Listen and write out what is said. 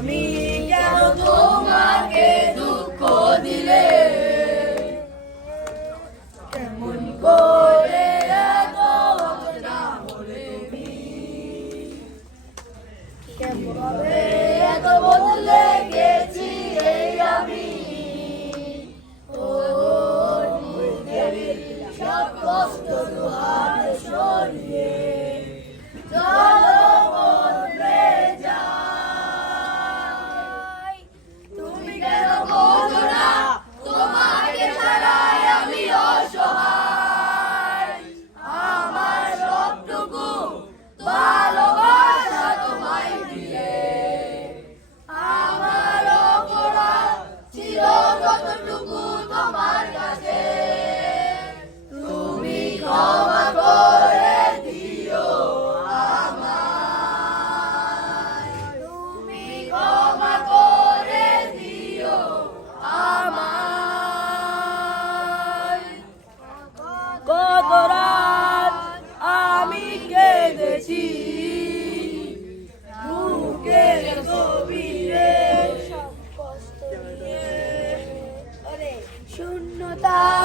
আমি কেন তোমাকে দুঃখ দিলে? কেমন করে এত বদলে গেছি এই আমি? সব কষ্ট সরিয়ে 고맙다.